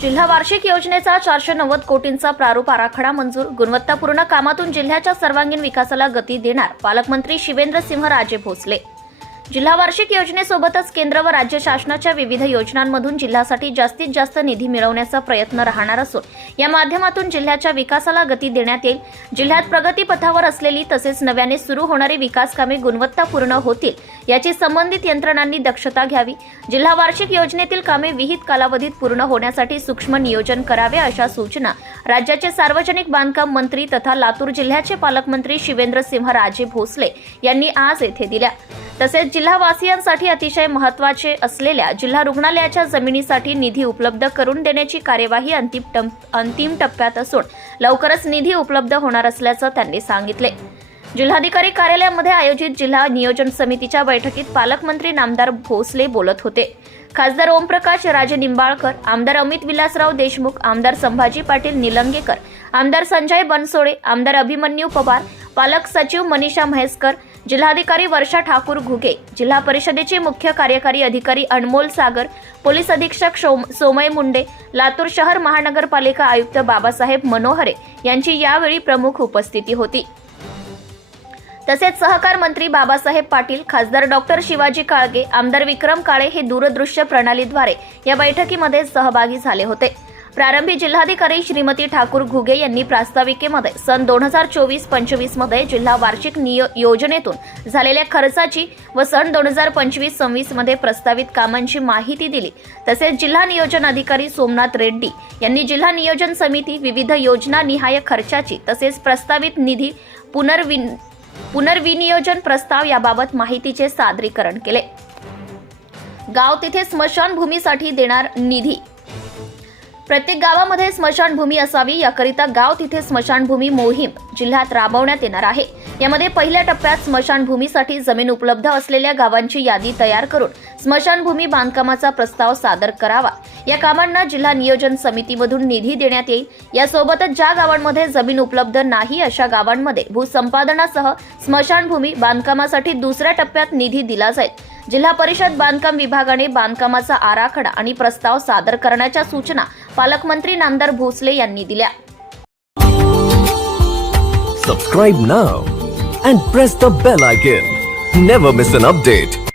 जिल्हा वार्षिक योजनेचा 490 कोटींचा प्रारूप आराखडा मंजूर. गुणवत्तापूर्ण कामातून जिल्ह्याच्या सर्वांगीण विकासाला गती देणार पालकमंत्री शिवेंद्रसिंहराजे भोसले. जिल्हा वार्षिक योजनेसोबतच केंद्र व राज्य शासनाच्या विविध योजनांमधून जिल्ह्यासाठी जास्तीत जास्त निधी मिळवण्याचा प्रयत्न राहणार असून या माध्यमातून जिल्ह्याच्या विकासाला गती देण्यात येईल. जिल्ह्यात प्रगतीपथावर असलेली तसेच नव्याने सुरू होणारी विकास कामे गुणवत्तापूर्ण होतील याची संबंधित यंत्रणांनी दक्षता घ्यावी. जिल्हा वार्षिक योजनेतील कामे विहित कालावधीत पूर्ण होण्यासाठी सूक्ष्म नियोजन करावे अशा सूचना राज्याचे सार्वजनिक बांधकाम मंत्री तथा लातूर जिल्ह्याचे पालकमंत्री शिवेंद्रसिंहराजे भोसले यांनी आज येथे दिल्या. तसेच जिल्हावासियांसाठी अतिशय महत्त्वाचे असलेल्या जिल्हा रुग्णालयाच्या जमिनीसाठी निधी उपलब्ध करून देण्याची कार्यवाही अंतिम टप्प्यात असून लवकरच निधी उपलब्ध होणार असल्याचं त्यांनी सांगितले. जिल्हाधिकारी कार्यालयामध्ये आयोजित जिल्हा नियोजन समितीच्या बैठकीत पालकमंत्री नामदार भोसले बोलत होते. खासदार ओमप्रकाश राजे निंबाळकर, आमदार अमित विलासराव देशमुख, आमदार संभाजी पाटील निलंगेकर, आमदार संजय बनसोडे, आमदार अभिमन्यू पवार, पालक सचिव मनीषा म्हैसकर, जिल्हाधिकारी वर्षा ठाकूर घुगे, जिल्हा परिषदेचे मुख्य कार्यकारी अधिकारी अनमोल सागर, पोलीस अधीक्षक सोमय मुंडे, लातूर शहर महानगरपालिका आयुक्त बाबासाहेब मनोहरे यांची यावेळी प्रमुख उपस्थिती होती. तसेच सहकार मंत्री बाबासाहेब पाटील, खासदार डॉक्टर शिवाजी काळगे, आमदार विक्रम काळे हे दूरदृश्य प्रणालीद्वारे या बैठकीमध्ये सहभागी झाले होते. प्रारंभी जिल्हाधिकारी श्रीमती ठाकूर घुगे यांनी प्रास्ताविकेमध्ये सन 2024-25 मध्ये जिल्हा वार्षिक योजनेतून झालेल्या खर्चाची व सन 2025-26 मध्ये प्रस्तावित कामांची माहिती दिली. तसेच जिल्हा नियोजन अधिकारी सोमनाथ रेड्डी यांनी जिल्हा नियोजन समिती, विविध योजना निहाय खर्चाची तसेच प्रस्तावित निधी पुनर्विनियोजन प्रस्ताव याबाबत माहितीचे सादरीकरण केले. गाव तिथे स्मशानभूमीसाठी देणार निधी. प्रत्येक गावामध्ये स्मशानभूमी असावी याकरिता गाव तिथे स्मशानभूमी मोहीम जिल्ह्यात राबवण्यात येणार आहे. यामध्ये पहिल्या टप्प्यात स्मशानभूमीसाठी जमीन उपलब्ध असलेल्या गावांची यादी तयार करून स्मशानभूमी बांधकामाचा प्रस्ताव सादर करावा. या कामांना जिल्हा नियोजन समितीमधून निधी देण्यात येईल. यासोबतच ज्या गावांमध्ये जमीन उपलब्ध नाही अशा गावांमध्ये भूसंपादनासह स्मशानभूमी बांधकामासाठी दुसऱ्या टप्प्यात निधी दिला जाईल. जिल्हा परिषद बांधकाम विभागाने बांधकामाचा आराखडा आणि प्रस्ताव सादर करण्याच्या सूचना पालकमंत्री नामदार भोसले यांनी दिल्या. Subscribe now and press the bell icon. Never miss an update.